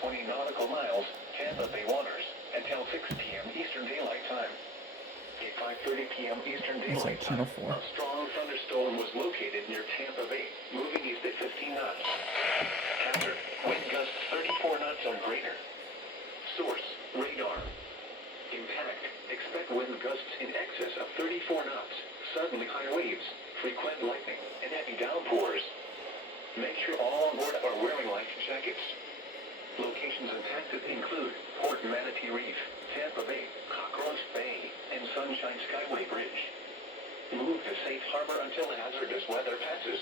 20 nautical miles, Tampa Bay waters, until 6 p.m. Eastern Daylight Time. At 5:30 p.m. Eastern It's Daylight like Time, Channel 4. a strong thunderstorm was located near Tampa Bay, moving east at 15 knots. Hazard, wind gusts 34 knots or greater. Source, radar. Impact, expect wind gusts in excess of 34 knots, suddenly high waves, frequent lightning, and heavy downpours. Make sure all on board are wearing life jackets. Locations impacted include Port Manatee Reef, Tampa Bay, Cockroach Bay, and Sunshine Skyway Bridge. Move to safe harbor until hazardous weather passes.